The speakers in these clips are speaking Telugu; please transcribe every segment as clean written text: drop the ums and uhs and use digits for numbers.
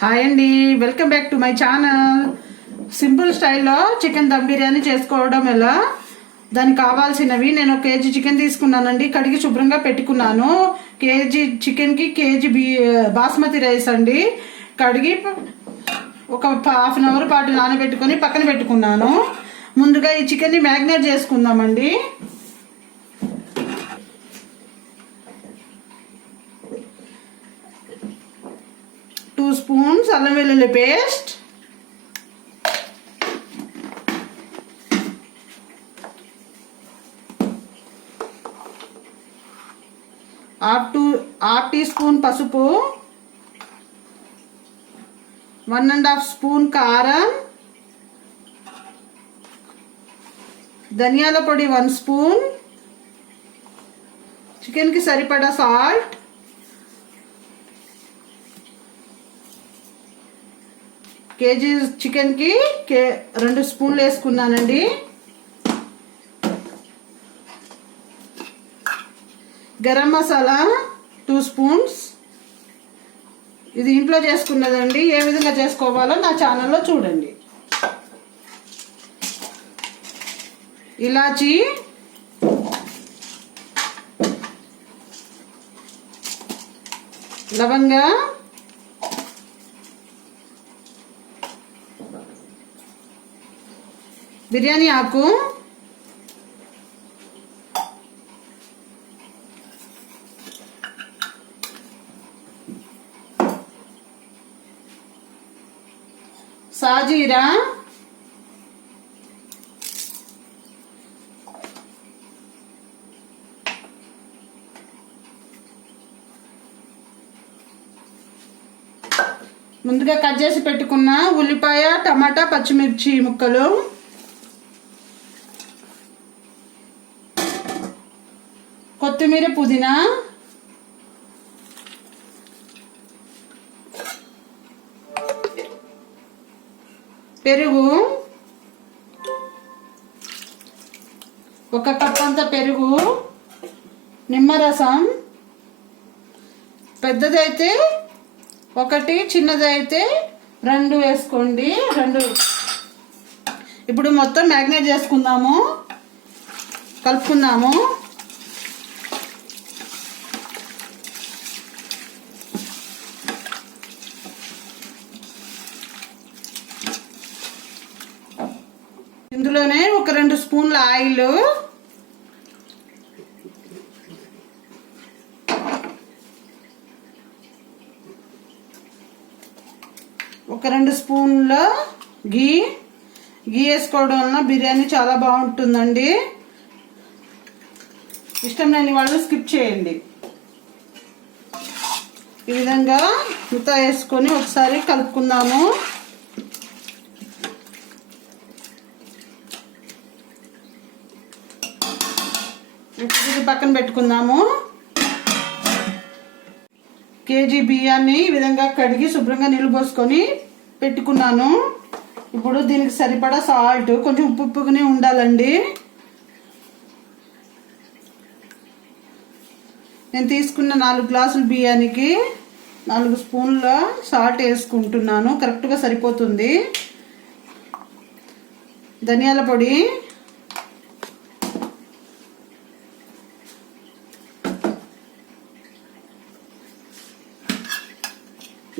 హాయ్ అండి, welcome back to my channel. Simple స్టైల్లో చికెన్ దమ్ బిర్యానీ చేసుకోవడం ఎలా, దానికి కావాల్సినవి నేను 1 కేజీ చికెన్ తీసుకున్నానండి. కడిగి శుభ్రంగా పెట్టుకున్నాను. కేజీ చికెన్కి కేజీ బాస్మతి రైస్ అండి. కడిగి ఒక హాఫ్ అన్ అవర్ పాటు నానబెట్టుకొని పక్కన పెట్టుకున్నాను. ముందుగా ఈ చికెన్ని మ్యాగ్నేట్ చేసుకుందామండి. స్పూన్స్ అల్లం వెల్లుల్లి పేస్ట్, హాఫ్ టీ స్పూన్ పసుపు, 1½ స్పూన్ కారం, ధనియాల పొడి 1 స్పూన్, చికెన్కి సరిపడా సాల్ట్, కేజీ చికెన్కి 2 స్పూన్లు వేసుకున్నానండి. గరం మసాలా 2 స్పూన్స్. ఇది ఇంట్లో చేసుకున్నదండి. ఏ విధంగా చేసుకోవాలో నా ఛానల్లో చూడండి. ఇలాచి, లవంగా, బిర్యానీ ఆకు, సాజీరా, ముందుగా కట్ చేసి పెట్టుకున్న ఉల్లిపాయ, టమాటా, పచ్చిమిర్చి ముక్కలు, కొత్తిమీర, పుదీనా, పెరుగు, 1 కప్ అంత పెరుగు, నిమ్మరసం, పెద్దదైతే 1, చిన్నదైతే 2 వేసుకోండి. 2. ఇప్పుడు మొత్తం మ్యాగ్నేట్ చేసుకుందాము, కలుపుకుందాము. ఇందులోనే 1-2 స్పూన్ల ఆయిల్, ఒక 2 స్పూన్ల గీ వేసుకోవడం వలన బిర్యానీ చాలా బాగుంటుందండి. ఇష్టం లేని వాళ్ళు స్కిప్ చేయండి. ఈ విధంగా ఇంత వేసుకొని ఒకసారి కలుపుకుందాము. ఇది పక్కన పెట్టుకుందాము. కేజీ బియ్యాన్ని ఈ విధంగా కడిగి శుభ్రంగా నీళ్ళు పోసుకొని పెట్టుకున్నాను. ఇప్పుడు దీనికి సరిపడా సాల్ట్, కొంచెం ఉప్పుగానే ఉండాలండి. నేను తీసుకున్న 4 గ్లాసుల బియ్యానికి 4 స్పూన్ల సాల్ట్ వేసుకుంటున్నాను. కరెక్ట్గా సరిపోతుంది. ధనియాల పొడి,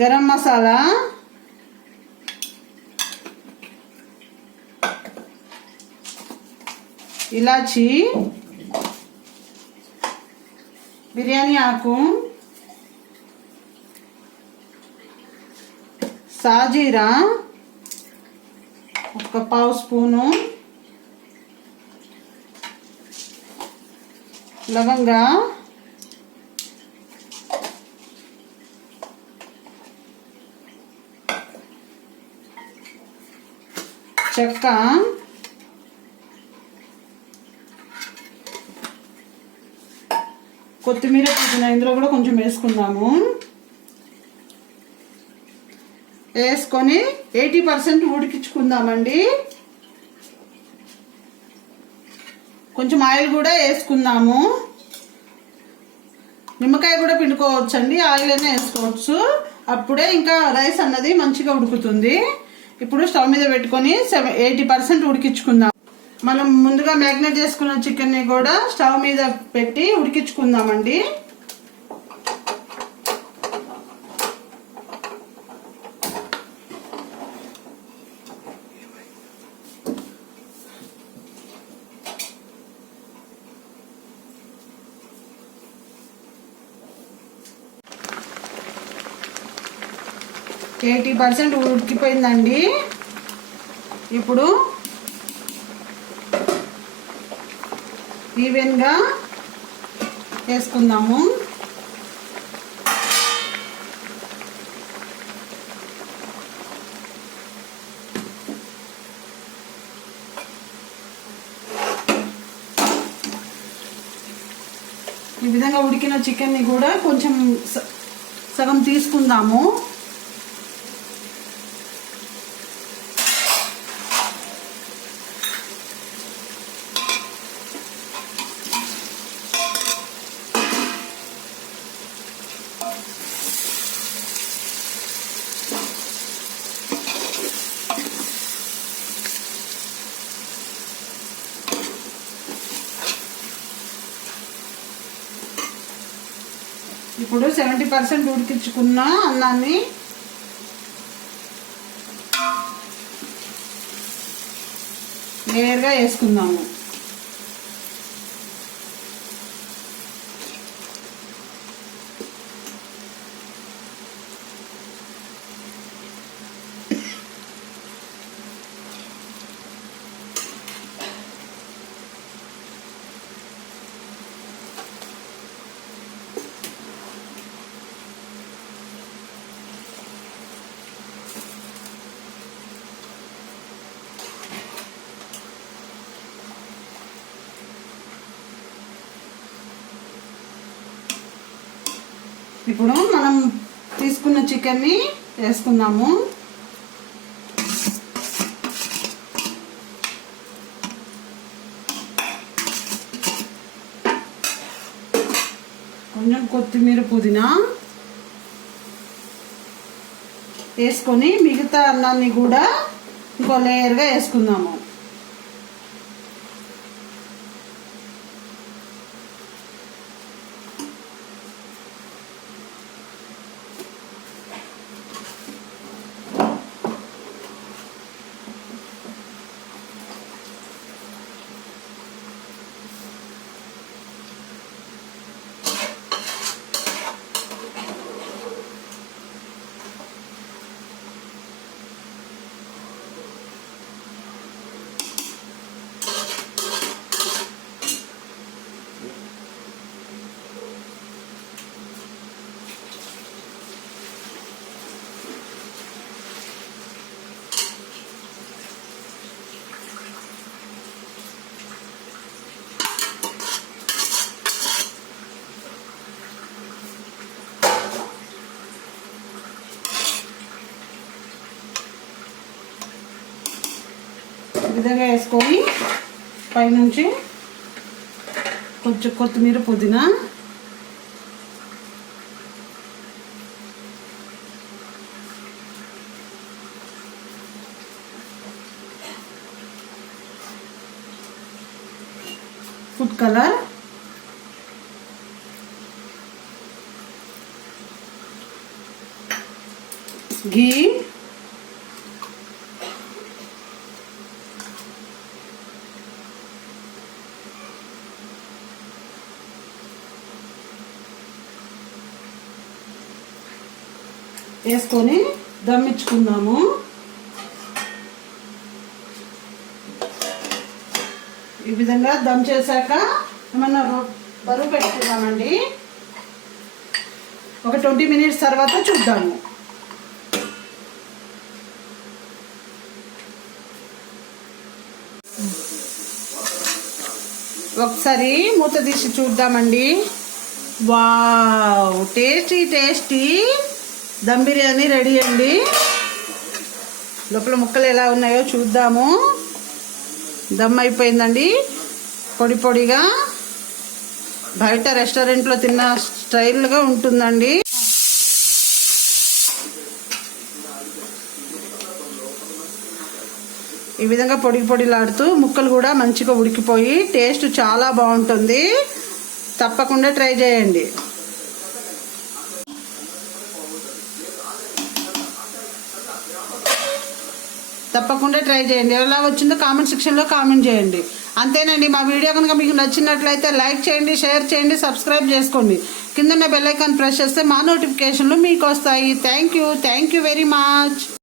గరం మసాలా, ఇలాచి, బిర్యానీ ఆకు, సాజీరా 1/2 స్పూను, లవంగా, చెక్క, కొత్తిమీర, పుదీనా ఇందులో కూడా కొంచెం వేసుకుందాము. వేసుకొని 80% ఉడికించుకుందామండి. కొంచెం ఆయిల్ కూడా వేసుకుందాము. నిమ్మకాయ కూడా పిండుకోవచ్చండి, ఆయిల్ అయినా వేసుకోవచ్చు. అప్పుడే ఇంకా రైస్ అన్నది మంచిగా ఉడుకుతుంది. ఇప్పుడు స్టవ్ మీద పెట్టుకొని 80% ఉడికించుకుందాం. మనం ముందుగా మ్యాగ్నేట్ చేసుకున్న చికెన్ని కూడా స్టవ్ మీద పెట్టి ఉడికించుకుందామండి. ఎయిటీ 80% ఉడికిపోయిందండి. ఇప్పుడు ఈవెన్గా వేసుకుందాము. ఈ విధంగా ఉడికిన చికెన్ని కూడా కొంచెం సగం తీసుకుందాము. ఇప్పుడు 70% ఉడికించుకున్న అన్నాన్ని లేయర్గా వేసుకుందాము. ఇప్పుడు మనం తీసుకున్న చికెన్ని వేసుకుందాము. కొంచెం కొత్తిమీర పుదీనా వేసుకొని మిగతా అన్నాన్ని కూడా ఇంకో లేయర్గా వేసుకుందాము. ఈ విధంగా వేసుకొని పైనుంచి కొంచెం కొత్తిమీర పుదీనా ఫుడ్ కలర్ ఘీ వేసుకొని దమ్మించుకుందాము. ఈ విధంగా దమ్ చేశాక ఏమన్నా బరువు పెట్టుకుందామండి. ఒక 20 minutes తర్వాత చూద్దాము. ఒకసారి మూత తీసి చూద్దామండి. Wow, tasty tasty dum biryani ready అండి. లోపల ముక్కలు ఎలా ఉన్నాయో చూద్దాము. దమ్ అయిపోయిందండి. పొడి పొడిగా బయట రెస్టారెంట్లో తిన్న స్టైల్గా ఉంటుందండి. ఈ విధంగా పొడి పొడిలాడుతూ ముక్కలు కూడా మంచిగా ఉడికిపోయి టేస్ట్ చాలా బాగుంటుంది. తప్పకుండా ట్రై చేయండి. ఎలా వచ్చిందో కామెంట్ సెక్షన్లో కామెంట్ చేయండి. అంతేనండి. మా వీడియో కనుక మీకు నచ్చినట్లయితే లైక్ చేయండి, షేర్ చేయండి, సబ్స్క్రైబ్ చేసుకోండి. కింద బెల్ ఐకాన్ ప్రెస్ చేస్తే మా నోటిఫికేషన్లు మీకు వస్తాయి. Thank you very much.